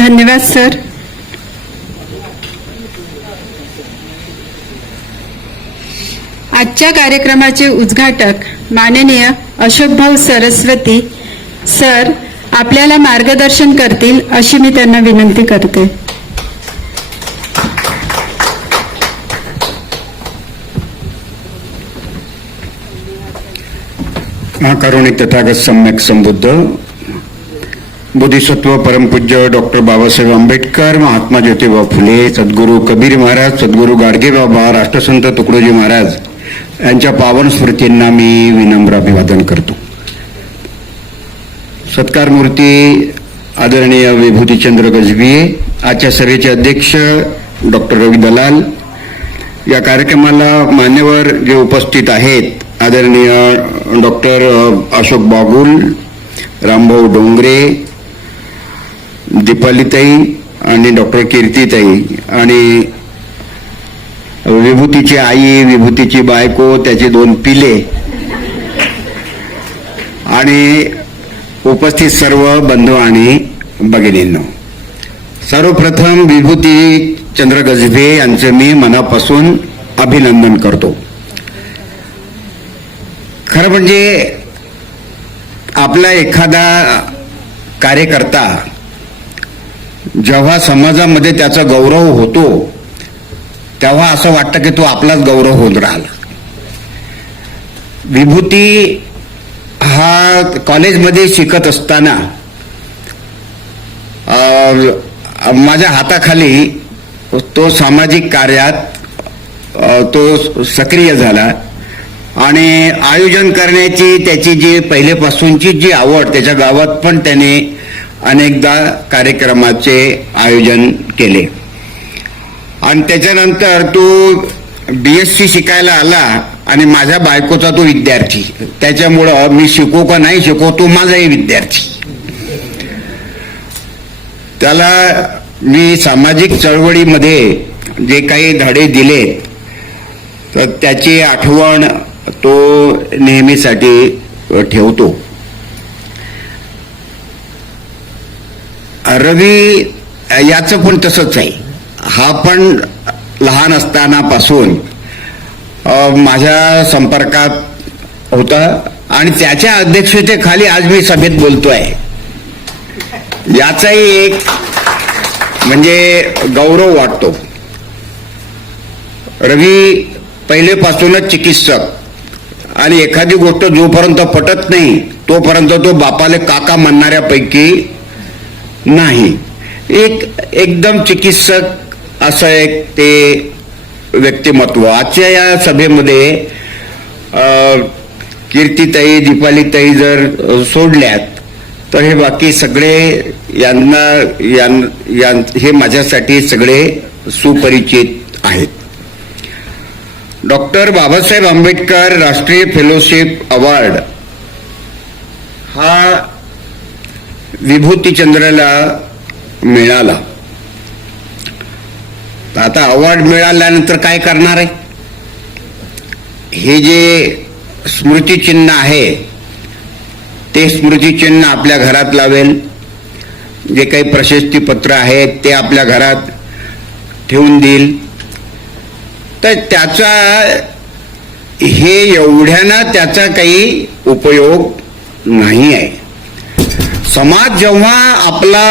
धन्यवाद सर. आजच्या कार्यक्रमाचे उद्घाटक माननीय अशोकभाऊ सरस्वती सर आपल्याला मार्गदर्शन करतील अशी मी त्यांना विनंती करते. महाकारुणिक तथागत सम्यक संबुद्ध बोधिसत्व परमपूज्य डॉक्टर बाबासाहेब आंबेडकर, महात्मा ज्योतिबा फुले, सद्गुरू कबीर महाराज, सद्गुरू गाडगे बाबा, राष्ट्रसंत तुकडोजी महाराज यांच्या पावन स्मृतींना मी विनम्र अभिवादन करतो. सत्कार मूर्ती आदरणीय विभूतीचंद्र गजभिये, आजच्या सभेचे अध्यक्ष डॉक्टर रवी दलाल, या कार्यक्रमाला मान्यवर जे उपस्थित आहेत आदरणीय डॉक्टर अशोक बागुल, रामभाऊ डोंगरे, दीपालीताई आणि डॉक्टर कीर्तीताई आणि विभूतीची आई, विभूतीची बायको, त्याचे 2 पिले आणि उपस्थित सर्व बंधू आणि भगिनींनो, सर्वप्रथम विभूती चंद्र गजभे यांचे मी मनापासून अभिनंदन करतो. खरं म्हणजे आपला एखादा कार्यकर्ता जेव्हा समाजामध्ये त्याचा गौरव होतो तेव्हा असं वाटतं की तो आपलाच गौरव होत राहिला. विभूती हा कॉलेजमध्ये शिकत असताना माझ्या हाताखाली तो सामाजिक कार्यात तो सक्रिय झाला आणि आयोजन करण्याची त्याची जी पहिलेपासूनची जी आवड, त्याच्या गावात पण त्याने अनेकदा कार्यक्रमाचे आयोजन केले आणि त्याच्यानंतर तो BSc शिकायला आला आणि माझ्या बायकोचा तो विद्यार्थी. त्याच्यामुळं मी शिकू का नाही शिकू, तो माझाही विद्यार्थी. त्याला मी सामाजिक चळवळीमध्ये जे काही धडे दिले तर त्याची आठवण तो नेहमीसाठी ठेवतो. रवी याचं पण तसंच आहे. हा पण लहान असतानापासून माझ्या संपर्कात होता आणि त्याच्या अध्यक्षतेखाली आज मी सभेत बोलतोय. याचाही एक म्हणजे गौरव वाटतो. रवी पहिलेपासूनच चिकित्सक आणि एखादी गोष्ट जोपर्यंत पटत नाही तोपर्यंत तो बापाले काका म्हणणाऱ्यापैकी नाही. एकदम चिकित्सक असं एक ते व्यक्तिमत्व. आजच्या या सभेमध्ये कीर्तीताई, दीपालीताई जर सोडल्यात तर हे बाकी सगळे हे माझ्यासाठी सगळे सुपरिचित आहेत. डॉक्टर बाबासाहेब आंबेडकर राष्ट्रीय फेलोशिप अवॉर्ड हा विभूतीचंद्रला मिळाला. आता अवॉर्ड मिळाल्यानंतर काय करणार आहे? हे जे स्मृतिचिन्ह आहे ते स्मृतिचिन्ह आपल्या घरात लावेल. जे काही प्रशस्तीपत्र आहेत ते आपल्या घरात ठेवून देईल. तर त्याचा हे एवढ्यानं त्याचा काही उपयोग नाही आहे. समाज जेव्हा आपला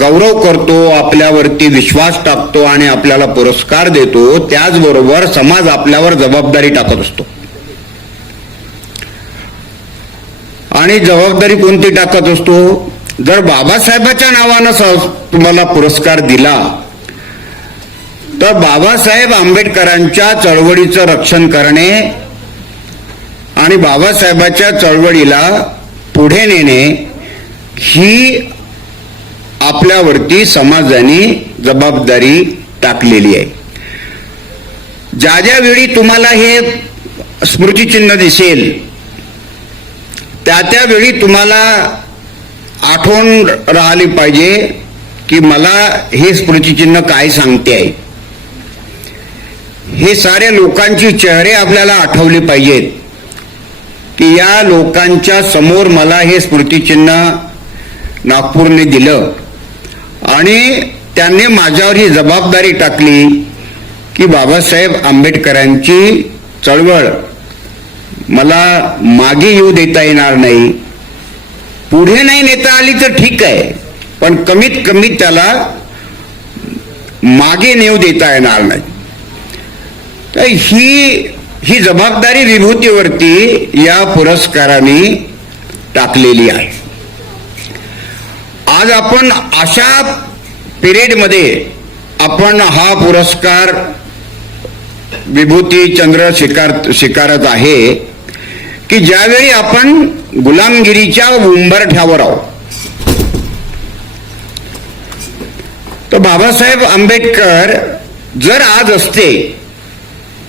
गौरव करतो, आपल्यावरती विश्वास टाकतो आणि आपल्याला पुरस्कार देतो, त्याचबरोबर समाज आपल्यावर जबाबदारी टाकत असतो. आणि जबाबदारी कोणती टाकत असतो? जर बाबासाहेबाच्या नावानं तुम्हाला पुरस्कार दिला तर बाबासाहेब आंबेडकरांच्या चळवळीचं रक्षण करणे आणि बाबासाहेबाच्या चळवळीला पुढे नेणे ही आपल्यावरती समाजाने जबाबदारी टाकलेली आहे. ज्या ज्या वेळी तुम्हाला हे स्मृतिचिन्ह दिसेल त्या त्यावेळी तुम्हाला आठवण राहिली पाहिजे की मला हे स्मृतिचिन्ह काय सांगते आहे. हे साऱ्या लोकांची चेहरे आपल्याला आठवले पाहिजेत की या लोकांच्या समोर मला हे स्मृतिचिन्ह नागपूरने दिलं आणि त्यांनी माझ्यावर ही जबाबदारी टाकली की बाबासाहेब आंबेडकरांची चळवळ मला मागे येऊ देता येणार नाही, पुढे नाही नेता आली तर ठीक आहे, पण कमीत कमी त्याला मागे नेऊ देता येणार नाही. तर ही जबाबदारी विभूतीवरती या पुरस्काराने टाकलेली आहे. आज आपण अशा पिरियडमध्ये आपण हा पुरस्कार विभूती चंद्र स्वीकारत आहे की ज्यावेळी आपण गुलामगिरीच्या उंबरठ्यावर आहोत. तर बाबासाहेब आंबेडकर जर आज असते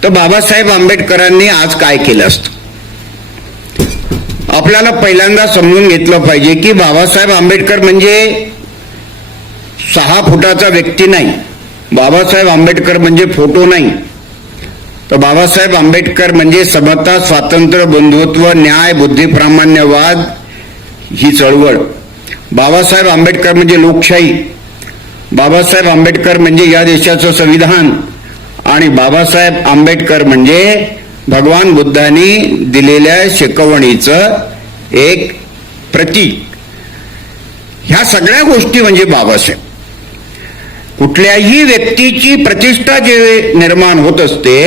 तर बाबासाहेब आंबेडकरांनी आज काय केलं असतं. आपल्याला पहिल्यांदा समजून घेतलं पाहिजे की बाबासाहेब आंबेडकर म्हणजे 6 फुटाचा व्यक्ती नाही, बाबासाहेब आंबेडकर म्हणजे फोटो नाही, तर बाबासाहेब आंबेडकर म्हणजे समता, स्वातंत्र्य, बंधुत्व, न्याय, बुद्धिप्रामाण्यवाद ही चळवळ. बाबासाहेब आंबेडकर म्हणजे लोकशाही, बाबासाहेब आंबेडकर म्हणजे या देशाचं संविधान, आणि बाबासाहेब आंबेडकर म्हणजे भगवान बुद्धांनी दिलेल्या शिकवणीचं एक प्रतीक. ह्या सगळ्या गोष्टी म्हणजे बाबासाहेब. कुठल्याही व्यक्तीची प्रतिष्ठा जे निर्माण होत असते,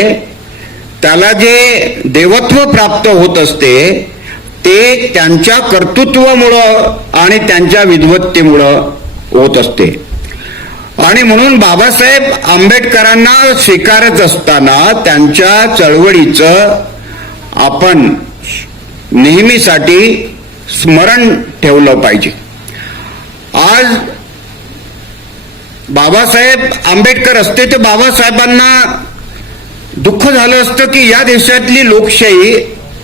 त्याला जे देवत्व प्राप्त होत असते, ते त्यांच्या कर्तृत्वामुळं आणि त्यांच्या विद्वत्तेमुळं होत असते. आणि म्हणून बाबासाहेब आंबेडकरांना स्वीकारत असताना त्यांच्या चळवळीचं आपण नेहमीसाठी स्मरण ठेवलं पाहिजे. आज बाबासाहेब आंबेडकर असते तर बाबासाहेबांना दुःख झालं असतं की या देशातली लोकशाही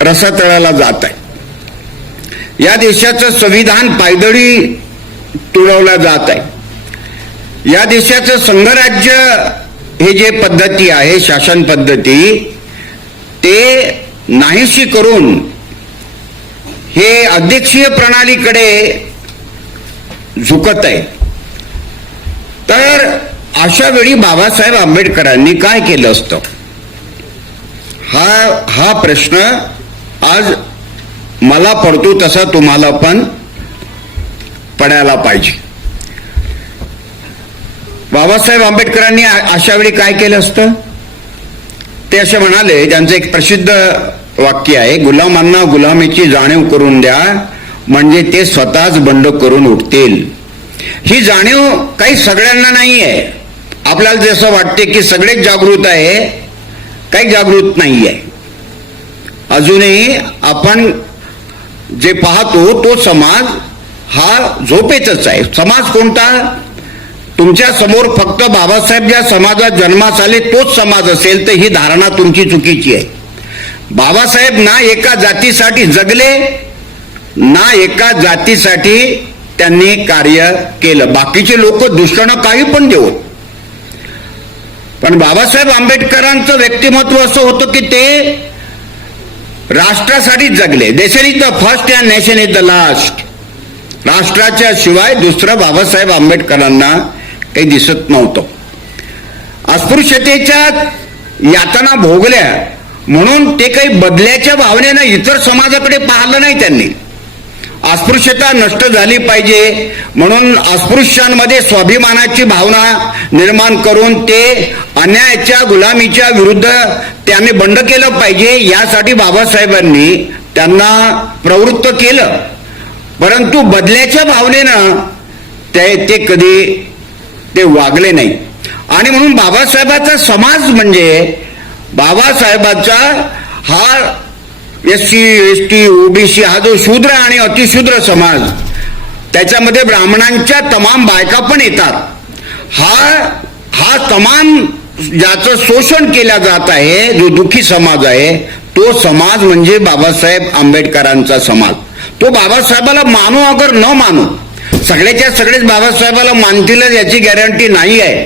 रसातळाला जात आहे, या देशाचं संविधान पायदळी तुडवलं जात आहे, या देशाचं संघराज्य हे जे पद्धती आहे, शासन पद्धती, ते नाहीशी करून हे अध्यक्षीय प्रणालीकडे झुकत आहे. तर अशा वेळी बाबासाहेब आंबेडकरांनी काय केलं असतं, हा प्रश्न आज मला पडतो, तसा तुम्हाला पण पडायला पाहिजे. बाबासाहेब आंबेडकरांनी अशा वेळी काय केलं असतं. ते असे म्हणाले, त्यांचं एक प्रसिद्ध वाक्य आहे, गुलामांना गुलामीची जाणीव करून द्या म्हणजे ते स्वतःच बंड करून उठतील. ही जाणीव काही सगळ्यांना नाही आहे. आपल्याला जसं वाटते की सगळेच जागृत आहे, काही जागृत नाही आहे. अजूनही आपण जे पाहतो तो समाज हा झोपेतच आहे. समाज कोणता? तुमच्या समोर फक्त बाबासाहेब ज्या समाजात जन्मास आले तोच समाज असेल तर ही धारणा तुमची चुकीची आहे. बाबासाहेब ना एका जातीसाठी जगले, ना एका जातीसाठी त्यांनी कार्य केलं. बाकीचे लोक दुसऱ्यांना काही पण देऊ, पण बाबासाहेब आंबेडकरांचं व्यक्तिमत्व असं होतं की ते राष्ट्रासाठी जगले. Nation is the first and nation is the last. राष्ट्राच्या शिवाय दुसरं बाबासाहेब आंबेडकरांना काही दिसत नव्हतं. अस्पृश्यतेच्या यातना भोगल्या म्हणून ते काही बदल्याच्या भावनेनं इतर समाजाकडे पाहिलं नाही. त्यांनी अस्पृश्यता नष्ट झाली पाहिजे म्हणून अस्पृश्यांमध्ये स्वाभिमानाची भावना निर्माण करून ते अन्यायाच्या गुलामीच्या विरुद्ध त्यांनी बंड केलं पाहिजे, यासाठी बाबासाहेबांनी त्यांना प्रवृत्त केलं. परंतु बदल्याच्या भावनेनं ते कधी ते वागले नाही. आणि म्हणून बाबासाहेबाचा समाज म्हणजे बाबासाहेबाचा हा SC ST OBC हा जो शूद्र आणि अतिशूद्र समाज, त्याच्यामध्ये ब्राह्मणांच्या तमाम बायका पण येतात, हा तमाम ज्याचं शोषण केलं जात आहे, जो दुःखी समाज आहे, तो समाज म्हणजे बाबासाहेब आंबेडकरांचा समाज. तो बाबासाहेबाला मानू अगर न मानू, सगळ्याच्या सगळेच बाबासाहेबाला मानतीलच याची गॅरंटी नाही आहे.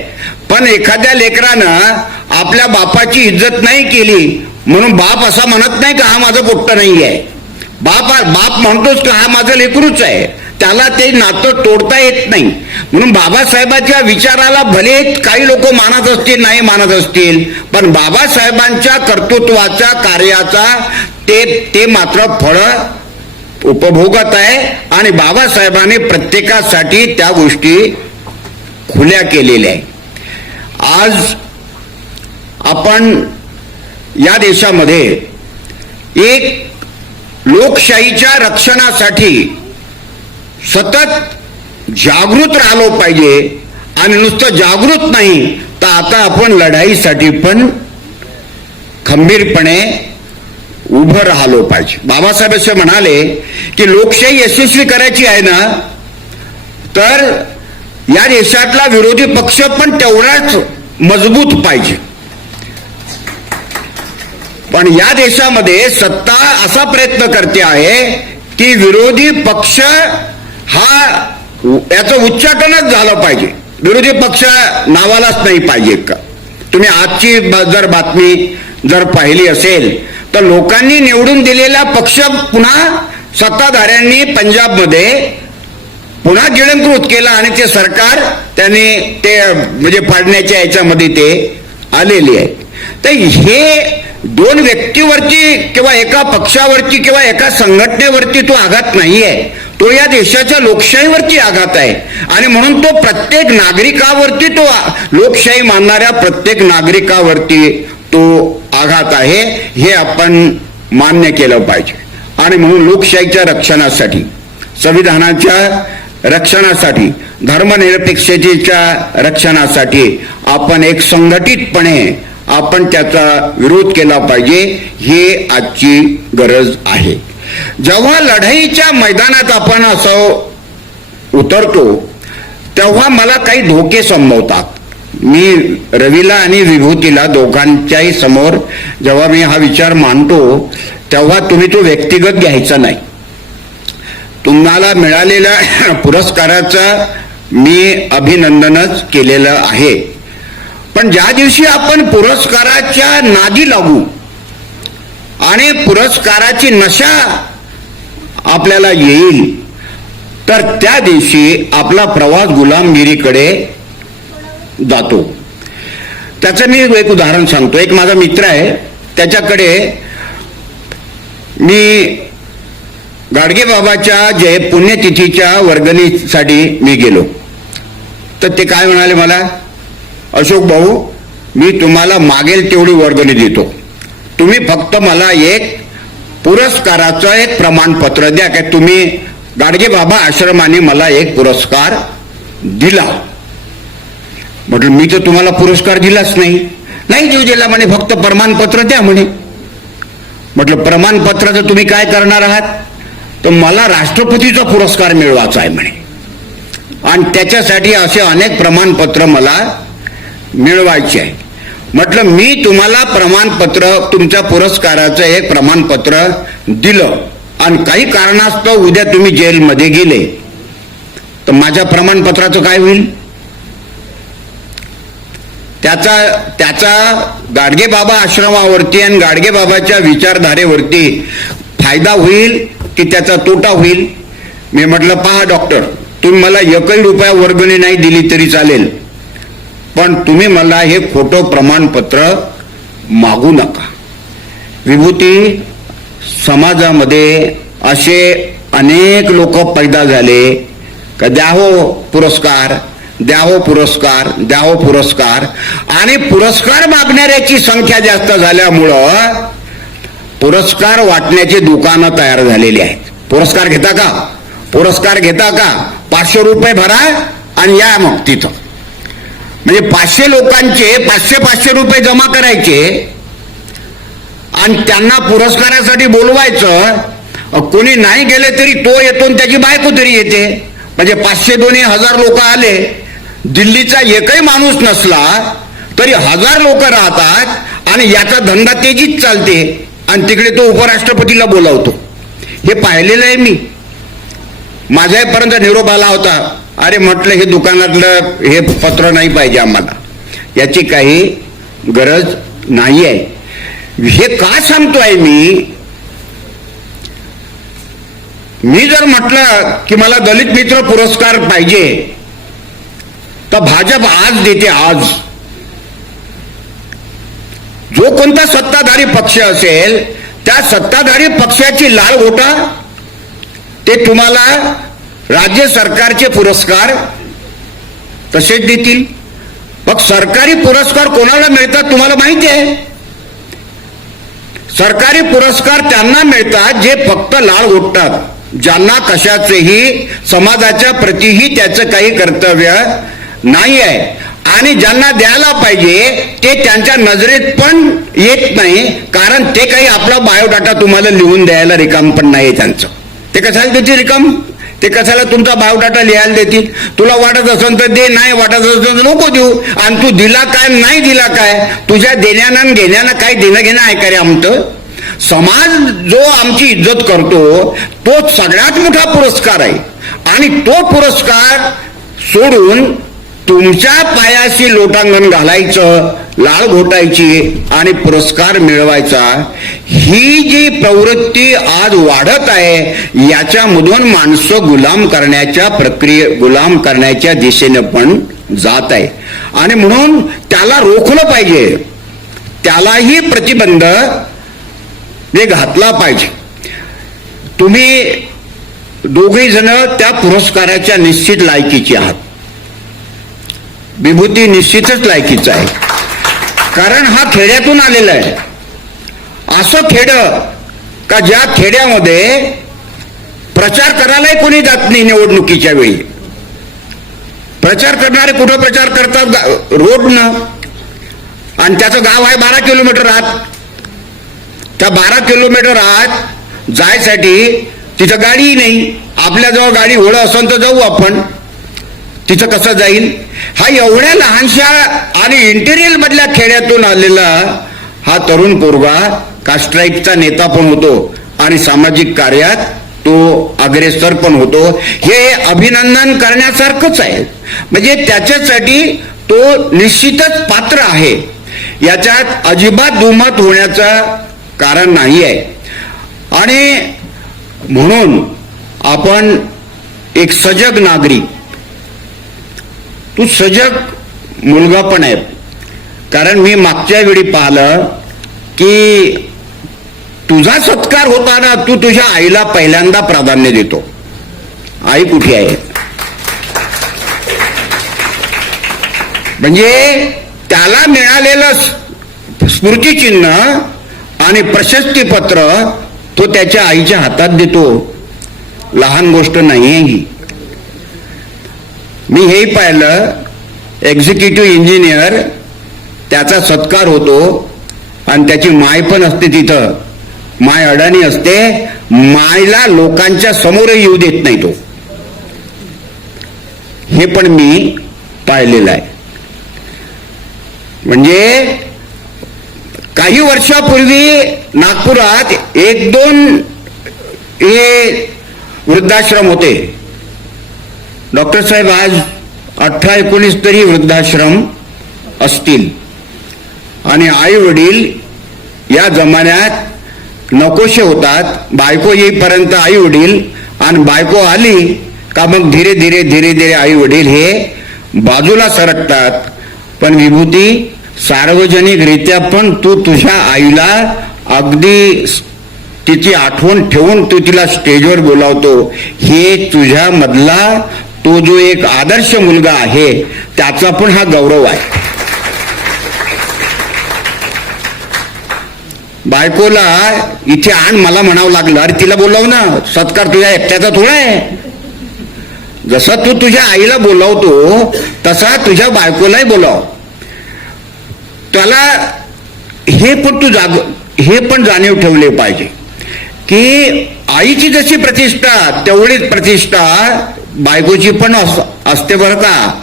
पण एखाद्या लेकरानं आपल्या बापाची इज्जत नाही केली म्हणून बाप असा म्हणत नाही का हा माझं पोट्ट नाही आहे. बाप म्हणतोच का हा माझं लेकरूच आहे. त्याला ते नातं तोडता येत नाही. म्हणून बाबासाहेबांच्या विचाराला भले काही लोक मानत असतील, नाही मानत असतील, पण बाबासाहेबांच्या कर्तृत्वाच्या कार्याचा ते मात्र फळ उपभोगत आहे. आणि बाबासाहेबांनी प्रत्येकासाठी त्या गोष्टी खुल्या केलेल्या आहे. आज आपण या देशामध्ये एक लोकशाहीच्या रक्षणासाठी सतत जागृत राहिलो पाहिजे. आणि नुसतं जागृत नाही तर आता आपण लढाईसाठी पण खंबीरपणे उभं राहिलो पाहिजे. बाबासाहेब असे म्हणाले की लोकशाही यशस्वी करायची आहे ना, तर या देशातला विरोधी पक्ष पण तेवढाच मजबूत पाहिजे. पण या देशामध्ये सत्ता असा प्रयत्न करते आहे की विरोधी पक्ष हा याचं उच्चाटनच झालं पाहिजे. विरोधी पक्ष नावालाच नाही पाहिजे का. तुम्ही आजची जर बातमी जर पाहिली असेल तर लोकांनी निवडून दिलेला पक्ष पुन्हा सत्ताधाऱ्यांनी पंजाबमध्ये पुन्हा गिळंकृत केला आणि ते सरकार त्यांनी ते म्हणजे पाडण्याच्या याच्यामध्ये ते आलेले आहे. तर हे दोन व्यक्तीवरती किंवा एका पक्षावरती किंवा एका संघटनेवरती तो आघात नाही आहे, तो या देशाच्या लोकशाहीवरती आघात आहे. आणि म्हणून तो प्रत्येक नागरिकावरती, तो लोकशाही मानणाऱ्या प्रत्येक नागरिकावरती तो आघात आहे. हे आपण मान्य केलं पाहिजे. आणि म्हणून लोकशाहीच्या रक्षणासाठी, संविधानाच्या रक्षणासाठी, धर्मनिरपेक्षतेच्या रक्षणासाठी आपण एक संघटितपणे आपण त्याचा विरोध केला पाहिजे. हे आजची गरज आहे. जेव्हा लढाईच्या मैदानात आपण असं उतरतो तेव्हा मला काही धोके संभवतात. मी रवीला आणि विभूतीला दोघांच्याही समोर जेव्हा मी हा विचार मांडतो तेव्हा तुम्ही तो व्यक्तिगत घ्यायचा नाही. तुम्हाला मिळालेल्या पुरस्काराचं मी अभिनंदनच केलेलं आहे. पण ज्या दिवशी आपण पुरस्काराच्या नादी लागू आणि पुरस्काराची नशा आपल्याला येईल तर त्या दिवशी आपला प्रवास गुलामगिरीकडे जातो. त्याचं मी एक उदाहरण सांगतो. एक माझा मित्र आहे, त्याच्याकडे मी गाडगे बाबाच्या पुण्यतिथीच्या वर्गणीसाठी मी गेलो तर ते काय म्हणाले मला, अशोक भाऊ मी तुम्हाला मागेल तेवढी वर्गणी देतो, तुम्ही फक्त मला एक पुरस्काराचं एक प्रमाणपत्र द्या. काय तुम्ही गाडगे बाबा आश्रमाने मला एक पुरस्कार दिला. म्हटलं मी तर तुम्हाला पुरस्कार दिलाच नाही. नाही देऊ दिला म्हणे, फक्त प्रमाणपत्र द्या म्हणे. म्हटलं प्रमाणपत्राचं तुम्ही काय करणार आहात, तर मला राष्ट्रपतीचा पुरस्कार मिळवायचा आहे म्हणे आणि त्याच्यासाठी असे अनेक प्रमाणपत्र मला मिळवायचे आहे. म्हटलं मी तुम्हाला प्रमाणपत्र, तुमच्या पुरस्काराचं एक प्रमाणपत्र दिलं आणि काही कारणास्तव उद्या तुम्ही जेलमध्ये गेले तर माझ्या प्रमाणपत्राचं काय होईल. त्याचा गाडगे बाबा आश्रमावरती आणि गाडगे बाबाच्या विचारधारेवरती फायदा होईल की त्याचा तोटा होईल. मी म्हटलं पहा डॉक्टर, तुम्ही मला एकही रुपया वर्गणी नाही दिली तरी चालेल, पण तुम्ही मला हे खोटं प्रमाणपत्र मागू नका. विभूती, समाजामध्ये असे अनेक लोक पैदा झाले का द्या हो पुरस्कार, द्या हो पुरस्कार, द्या हो पुरस्कार. आणि पुरस्कार मागणाऱ्याची संख्या जास्त झाल्यामुळं पुरस्कार वाटण्याची दुकानं तयार झालेली आहेत. पुरस्कार घेता का, पुरस्कार घेता का, 500 रुपये भरा आणि या मग तिथं. म्हणजे 500 लोकांचे 500 रुपये जमा करायचे आणि त्यांना पुरस्कारासाठी बोलवायचं. कोणी नाही गेले तरी तो येतो आणि त्याची बायको तरी येते. म्हणजे 500 दोन्ही 1000 लोक आले. दिल्लीचा एकही माणूस नसला तरी 1000 लोक राहतात आणि याचा धंदा तेजीत चालते आणि तिकडे तो उपराष्ट्रपतीला बोलावतो. हे पाहिलेलं आहे मी. माझ्यापर्यंत निरोप आला होता, अरे म्हटलं हे दुकानातलं हे पत्र नाही पाहिजे आम्हाला, याची काही गरज नाही आहे. हे का सांगतोय मी, मी जर म्हटलं की मला दलित मित्र पुरस्कार पाहिजे तर भाजप आज देते. आज जो कोणता सत्ताधारी पक्ष असेल त्या सत्ताधारी पक्षाची लाल घोटा ते तुम्हाला राज्य सरकारचे पुरस्कार तसेच देतील. मग सरकारी पुरस्कार कोणाला मिळतात तुम्हाला माहिती आहे? सरकारी पुरस्कार त्यांना मिळतात जे फक्त लाल घोटतात, ज्यांना कशाचेही समाजाच्या प्रतीही त्याचं काही कर्तव्य नाही आहे, आणि ज्यांना द्यायला पाहिजे ते त्यांच्या नजरेत पण येत नाही, कारण ते काही आपला बायोडाटा तुम्हाला लिहून द्यायला रिकाम पण नाही त्यांचं. ते कशाला देतील रिकाम? ते कशाला तुमचा बायोडाटा लिहायला देतील? तुला वाटत असेल तर दे, नाही वाटत असेल तर नको देऊ. आणि तू दिला काय नाही दिला काय, तुझ्या देण्यानं घेण्यानं काय देणं घेणं आहे का रे आमचं? समाज जो आमची इज्जत करतो तो सगळ्यात मोठा पुरस्कार आहे, आणि तो पुरस्कार सोडून तुमच्या पायाशी लोटांगण घालायचं, लाळ घोटायची आणि पुरस्कार मिळवायचा, ही जी प्रवृत्ती आज वाढत आहे याच्यामधून माणसं गुलाम करण्याच्या दिशेने पण जात आहे. आणि म्हणून त्याला रोखलं पाहिजे, त्यालाही प्रतिबंध घातला पाहिजे. तुम्ही दोघे जण त्या पुरस्काराच्या निश्चित लायकीची आहात. विभूती निश्चितच लायकीचा आहे, कारण हा खेड्यातून आलेला आहे. असं खेड का ज्या खेड्यामध्ये प्रचार करायलाही कोणी जात नाही. निवडणुकीच्या वेळी प्रचार करणारे कुठं प्रचार करतात? रोडनं. आणि त्याचं गाव आहे 12 किलोमीटर आत. त्या 12 किलोमीटर आत जायसाठी तिथं गाडी नाही. आपल्याजवळ गाडी घोडं असेल तर जाऊ आपण, तिथं कसं जाईल? हा एवढ्या लहानशा आणि इंटेरियल मधल्या खेड्यातून आलेला हा तरुण पोरगा कास्ट्राईकचा नेता पण होतो आणि सामाजिक कार्यात तो अग्रेसर पण होतो. हे अभिनंदन करण्यासारखंच आहे. म्हणजे त्याच्यासाठी तो निश्चितच पात्र आहे, याच्यात अजिबात दुमत होण्याचं कारण नाही आहे. आणि म्हणून आपण एक सजग नागरिक, तू सजग मुलगा पण आहे, कारण मी मागच्या वेळी पाहिलं की तुझा सत्कार होताना तू तुझ्या आईला पहिल्यांदा प्राधान्य देतो. आई कुठे आहे? म्हणजे त्याला मिळालेलं स्मृतिचिन्ह आणि प्रशस्तीपत्र तो त्याच्या आईच्या हातात देतो. लहान गोष्ट नाहीये ही. मी हेही पाहिलं, एक्झिक्युटिव्ह इंजिनियर त्याचा सत्कार होतो आणि त्याची माय पण असते तिथं. माय अडाणी असते, मायला लोकांच्या समोर येऊ देत नाही तो. हे पण मी पाहिलेलं आहे. म्हणजे काही वर्षापूर्वी नागपुरात 1-2 हे वृद्धाश्रम होते. डॉक्टर साहेब आज 18-19 तरी वृद्धाश्रम असतील. आणि आई वडील या जमान्यात नकोशे होतात. बायको येईपर्यंत आई वडील, आणि बायको आली का मग धीरे धीरे आई वडील हे बाजूला सरकतात. पण विभूती, सार्वजनिकरित्या पण तू तुझ्या आईला अगदी तिची आठवण ठेवून तू तिला स्टेजवर बोलावतो. हे तुझ्या मधला तो जो एक आदर्श मुलगा आहे त्याचा पण हा गौरव आहे. बायकोला इथे आण मला म्हणावं लागलं, अरे तिला बोलाव ना, सत्कार तुझ्या एकट्याचा थोडा आहे. जसा तू तुझ्या आईला बोलावतो तसा तुझ्या बायकोलाही बोलाव. त्याला हे पण जाणीव ठेवले पाहिजे की आईची जशी प्रतिष्ठा तेवढीच प्रतिष्ठा बायकोची पण असते बरं का.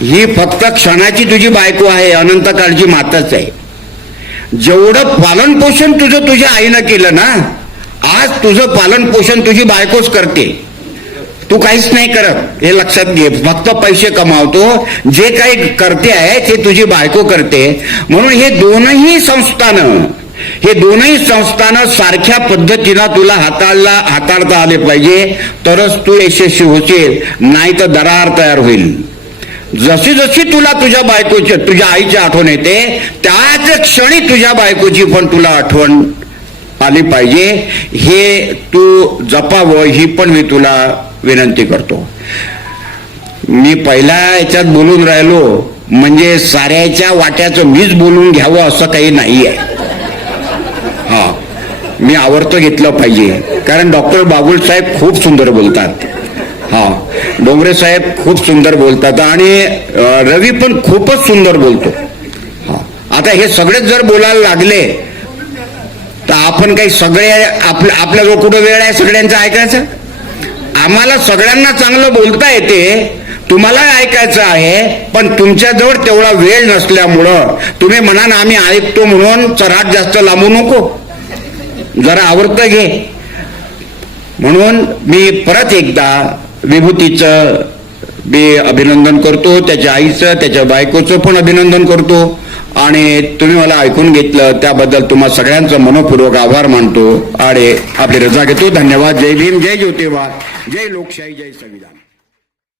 ही फक्त क्षणाची तुझी बायको आहे, अनंत काळची माताच आहे. जेवढं पालन पोषण तुझं तुझ्या आईनं केलं ना, आज तुझं पालन पोषण तुझी बायकोच करते. तू काहीच नाही करत, हे लक्षात घे. फक्त पैसे कमावतो, जे काही करते आहे ते तुझी बायको करते. म्हणून हे दोनही संस्थानं हे दोनही संस्थानं सारख्या पद्धतीनं तुला हाताळता आले पाहिजे, तरच तू यशस्वी होशील, नाही तर दरार तयार होईल. जशी जशी तुला तुझ्या बायकोची, तुझ्या आईची आठवण येते, त्याच क्षणी तुझ्या बायकोची पण तुला आठवण आली पाहिजे. हे तू जपावं, ही पण मी तुला विनंती करतो. मी पहिल्या याच्यात बोलून राहिलो म्हणजे साऱ्याच्या वाट्याचं मीच बोलून घ्यावं असं काही नाहीये. हा, मी आवर्त घेतलं पाहिजे, कारण डॉक्टर बागुल साहेब खूप सुंदर बोलतात. हा, डोंगरे साहेब खूप सुंदर बोलतात आणि रवी पण खूपच सुंदर बोलतो. हा, आता हे सगळेच जर बोलायला लागले तर आपण काही सगळे आपल्याजवळ कुठं वेळ आहे सगळ्यांचं ऐकायचं? आम्हाला सगळ्यांना चांगलं बोलता येते, तुम्हाला ऐकायचं आहे, पण तुमच्याजवळ तेवढा वेळ नसल्यामुळं तुम्ही म्हणाल आम्ही ऐकतो म्हणून चराट जास्त लांबू नको, जरा आवर्त घे. म्हणून मी परत एकदा विभूतीचं मी अभिनंदन करतो, त्याच्या आईचं, त्याच्या बायकोचं पण अभिनंदन करतो, आणि तुम्ही मला ऐकून घेतलं त्याबद्दल तुम्हा सगळ्यांचं मनपूर्वक आभार मानतो आणि आपली रजा घेतो. धन्यवाद. जय भीम, जय ज्योतिबा, जय लोकशाही, जय संविधान.